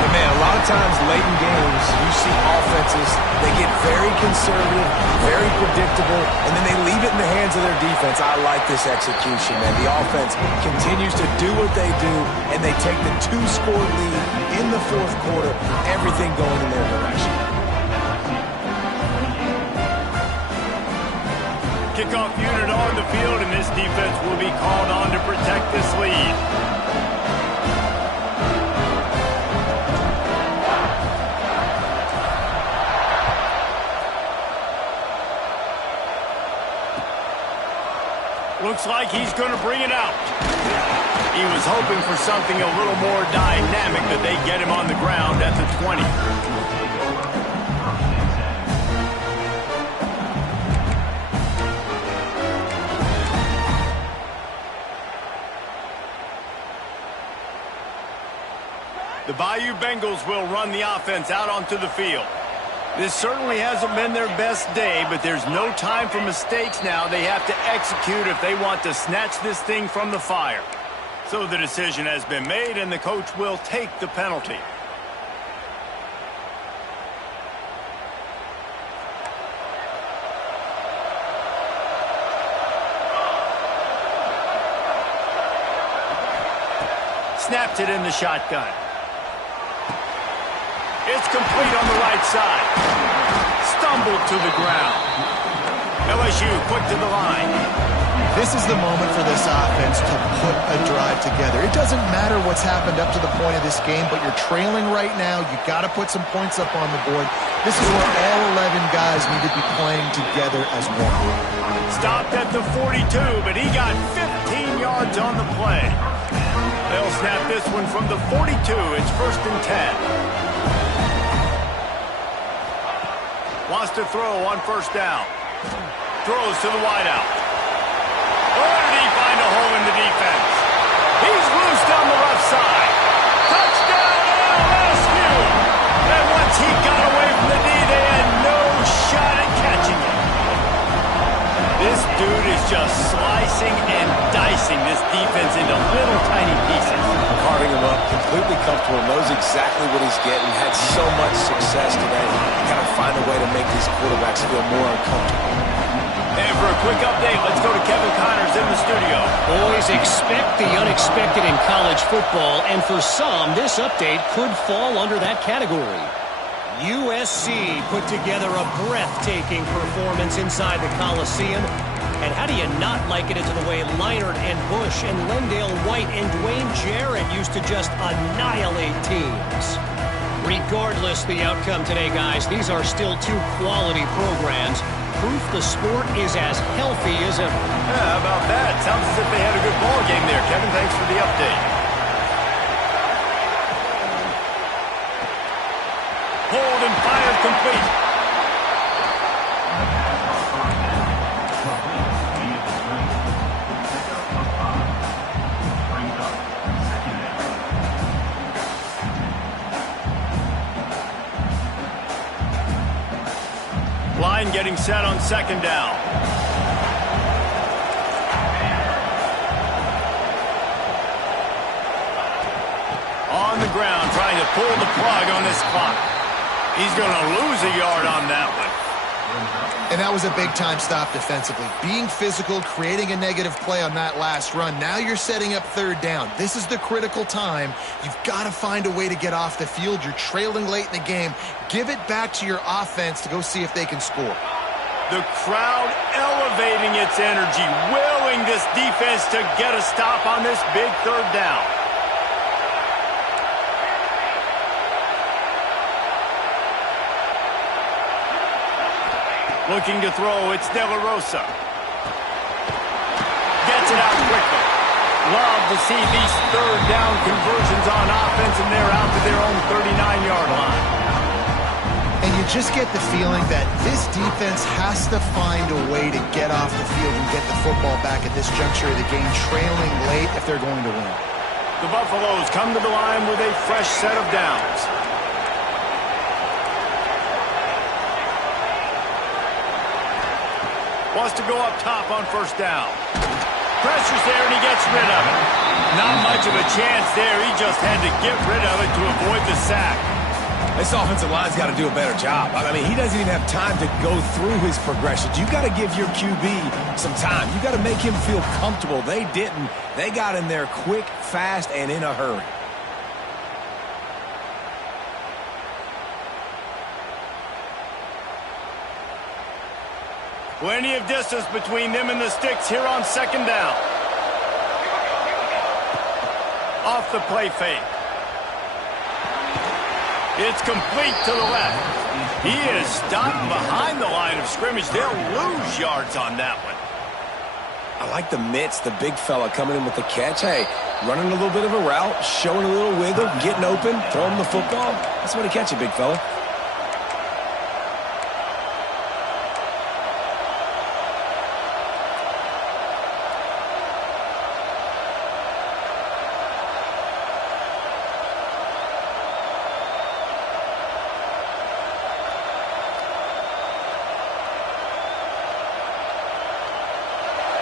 And man, a lot of times late in games, you see offenses, they get very conservative, very predictable, and then they leave it in the hands of their defense. I like this execution, man. The offense continues to do what they do, and they take the 2-score lead in the fourth quarter, everything going in their direction. Kickoff unit on the field, and this defense will be called on to protect this lead. Looks like he's going to bring it out. He was hoping for something a little more dynamic, but they get him on the ground at the 20. The Bayou Bengals will run the offense out onto the field. This certainly hasn't been their best day, but there's no time for mistakes now. They have to execute if they want to snatch this thing from the fire. So the decision has been made, and the coach will take the penalty. Snapped it in the shotgun. It's complete on the right side. Stumbled to the ground. LSU quick to the line. This is the moment for this offense to put a drive together. It doesn't matter what's happened up to the point of this game, but you're trailing right now. You got to put some points up on the board. This is where all 11 guys need to be playing together as one. Stopped at the 42, but he got 15 yards on the play. They'll snap this one from the 42. It's 1st and 10. Wants to throw on 1st down. Throws to the wideout. Oh, did he find a hole in the defense? He's loose down the left side. Touchdown, LSU! And once he got away from the D, they had no shot at catching him. This dude is just slicing and dicing this defense into little tiny pieces. Carving him up, completely comfortable, knows exactly what he's getting, had so much success today. Got to find a way to make these quarterbacks feel more uncomfortable. And for a quick update, let's go to Kevin Connors in the studio. Boys, expect the unexpected in college football, and for some, this update could fall under that category. USC put together a breathtaking performance inside the Coliseum. And how do you not like it into the way Leinart and Bush and Lendale White and Dwayne Jarrett used to just annihilate teams? Regardless the outcome today, guys, these are still two quality programs. Proof the sport is as healthy as ever. Yeah, how about that? Sounds as if they had a good ball game there. Kevin, thanks for the update. Hold and fire complete. Line getting set on 2nd down. On the ground, trying to pull the plug on this clock. He's going to lose a yard on that one. And that was a big-time stop defensively. Being physical, creating a negative play on that last run. Now you're setting up 3rd down. This is the critical time. You've got to find a way to get off the field. You're trailing late in the game. Give it back to your offense to go see if they can score. The crowd elevating its energy, willing this defense to get a stop on this big 3rd down. Looking to throw, it's De La Rosa. Gets it out quickly. Love to see these 3rd down conversions on offense, and they're out to their own 39-yard line. And you just get the feeling that this defense has to find a way to get off the field and get the football back at this juncture of the game, trailing late if they're going to win. The Buffaloes come to the line with a fresh set of downs. Wants to go up top on 1st down. Pressure's there, and he gets rid of it. Not much of a chance there. He just had to get rid of it to avoid the sack. This offensive line's got to do a better job. I mean, he doesn't even have time to go through his progressions. You got to give your QB some time. You got to make him feel comfortable. They didn't. They got in there quick, fast, and in a hurry. Plenty of distance between them and the sticks here on second down. Off the play fake. It's complete to the left. He is stopped behind the line of scrimmage. They'll lose yards on that one. I like the mitts, the big fella coming in with the catch. Hey, running a little bit of a route, showing a little wiggle, getting open, throwing the football. That's what he catch it, big fella.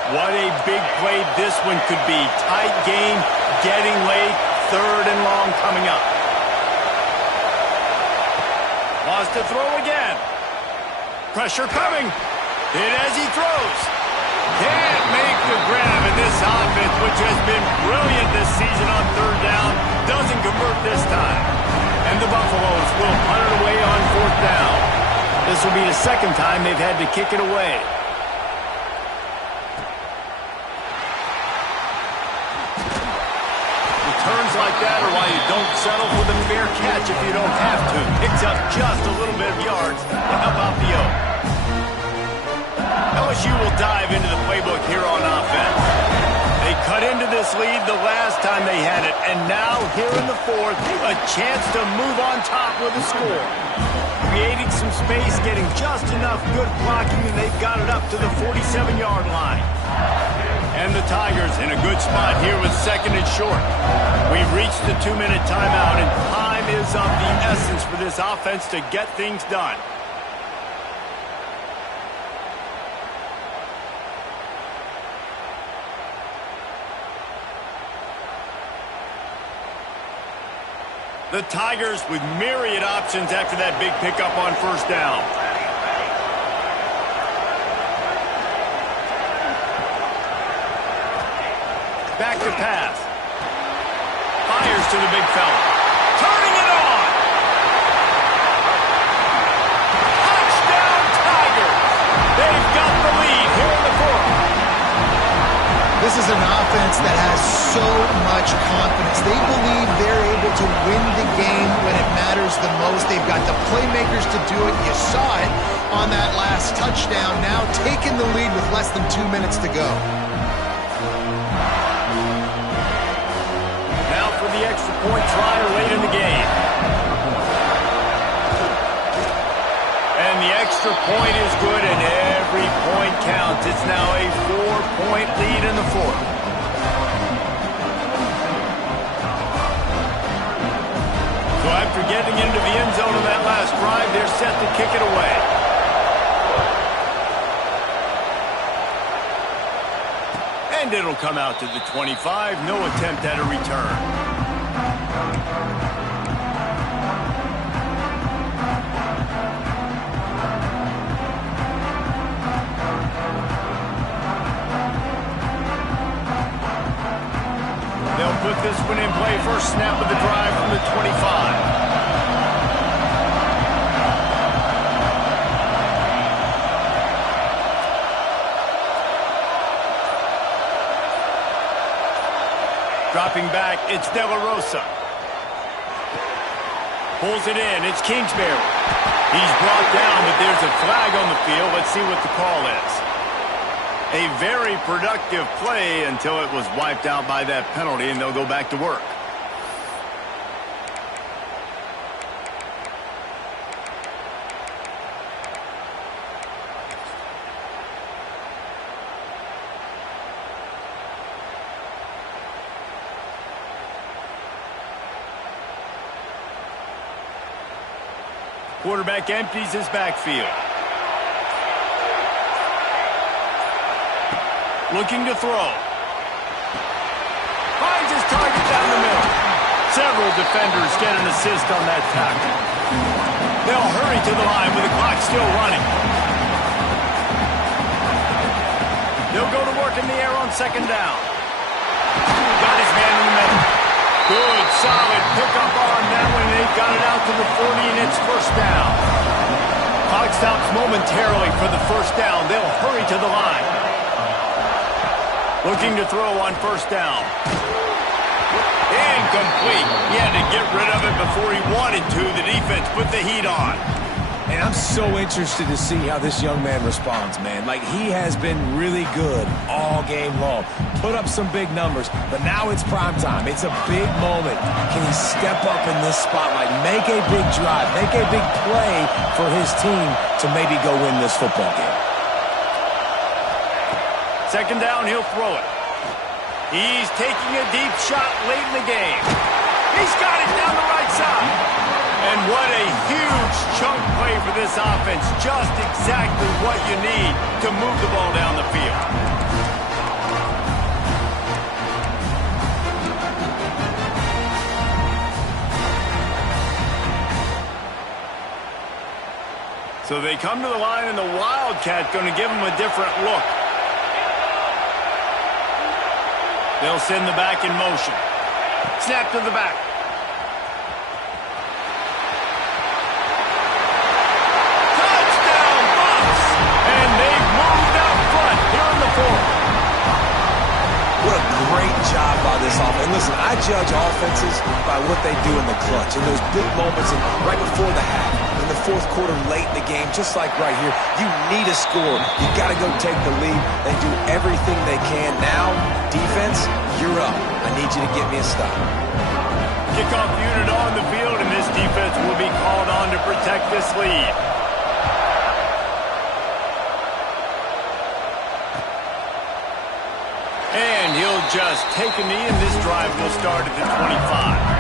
What a big play this one could be. Tight game, getting late, third and long coming up. Wants to throw again. Pressure coming. Hit as he throws. Can't make the grab in this offense, which has been brilliant this season on third down. Doesn't convert this time. And the Buffaloes will punt it away on fourth down. This will be the second time they've had to kick it away. Turns like that are why you don't settle for the fair catch if you don't have to. Picks up just a little bit of yards to help out the O. LSU will dive into the playbook here on offense. They cut into this lead the last time they had it, and now here in the fourth, a chance to move on top with a score. Creating some space, getting just enough good blocking, and they've got it up to the 47-yard line. And the Tigers in a good spot here with second and short. We've reached the 2-minute timeout, and time is of the essence for this offense to get things done. The Tigers with myriad options after that big pickup on first down. Back to pass. Fires to the big fella. Turning it on. Touchdown Tigers. They've got the lead here in the fourth. This is an offense that has so much confidence. They believe they're able to win the game when it matters the most. They've got the playmakers to do it. You saw it on that last touchdown. Now taking the lead with less than 2 minutes to go. The extra point try late in the game. And the extra point is good, and every point counts. It's now a 4-point lead in the fourth. So after getting into the end zone on that last drive, they're set to kick it away. And it'll come out to the 25. No attempt at a return. They'll put this one in play. First snap of the drive from the 25. Dropping back, it's De La Rosa. Pulls it in, it's Kingsbury. He's brought down, but there's a flag on the field. Let's see what the call is. A very productive play until it was wiped out by that penalty, and they'll go back to work. Quarterback empties his backfield. Looking to throw. Finds his target down the middle. Several defenders get an assist on that tackle. They'll hurry to the line with the clock still running. They'll go to work in the air on second down. Got his man in the middle. Good, solid pickup on that one. They've got it out to the 40, and it's first down. Clock stops momentarily for the first down. They'll hurry to the line. Looking to throw on first down. Incomplete. He had to get rid of it before he wanted to. The defense put the heat on. And I'm so interested to see how this young man responds, man. Like, he has been really good all game long. Put up some big numbers, but now it's prime time. It's a big moment. Can he step up in this spotlight, make a big drive, make a big play for his team to maybe go win this football game? Second down, he'll throw it. He's taking a deep shot late in the game. He's got it down the right side. And what a huge chunk play for this offense. Just exactly what you need to move the ball down the field. So they come to the line, and the Wildcat going to give them a different look. They'll send the back in motion. Snap to the back. Touchdown, Bucks! And they've moved out front here in the fourth. What a great job by this offense. And listen, I judge offenses by what they do in the clutch, in those big moments, and right before the half, in the fourth quarter, late in the game, just like right here. You need a score. You got to go take the lead. They do everything they can. Now, defense, you're up. I need you to get me a stop. Kickoff unit on the field, and this defense will be called on to protect this lead. And he'll just take a knee, and this drive will start at the 25.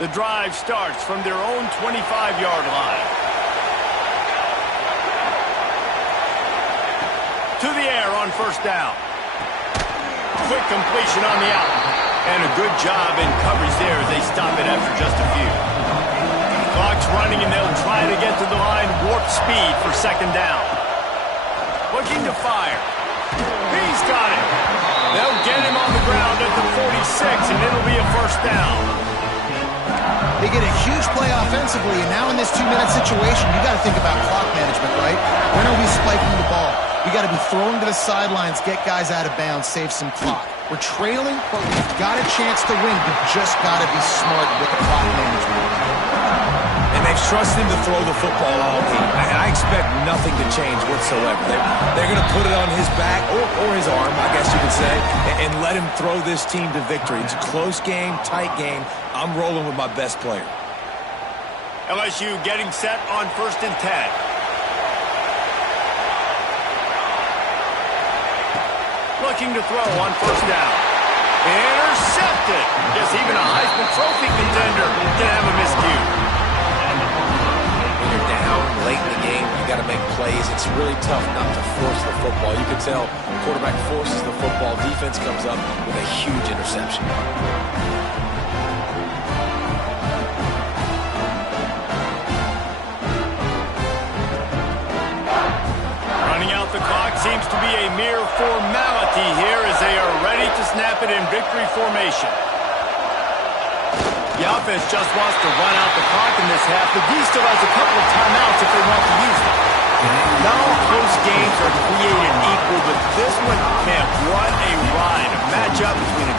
The drive starts from their own 25-yard line. To the air on first down. Quick completion on the out. And a good job in coverage there as they stop it after just a few. Clock's running, and they'll try to get to the line. Warp speed for second down. Looking to fire. He's got it. They'll get him on the ground at the 46, and it'll be a first down. They get a huge play offensively, and now in this 2-minute situation, you got to think about clock management, right? When are we spiking the ball? We got to be throwing to the sidelines, get guys out of bounds, save some clock. We're trailing, but we've got a chance to win. We've just got to be smart with the clock management. And they've trusted him to throw the football all game. And I expect nothing to change whatsoever. They're going to put it on his back, or his arm, I guess you could say, and let him throw this team to victory. It's a close game, tight game. I'm rolling with my best player. LSU getting set on 1st and 10. Looking to throw on first down. Intercepted. Yes, even a Heisman Trophy contender can have a miscue. When you're down late in the game, you got to make plays. It's really tough not to force the football. You can tell the quarterback forces the football. Defense comes up with a huge interception. The clock seems to be a mere formality here as they are ready to snap it in victory formation. The offense just wants to run out the clock in this half. The D still has a couple of timeouts if they want to use them. Not all close games are created equal, but this one, man, what a ride. A matchup between a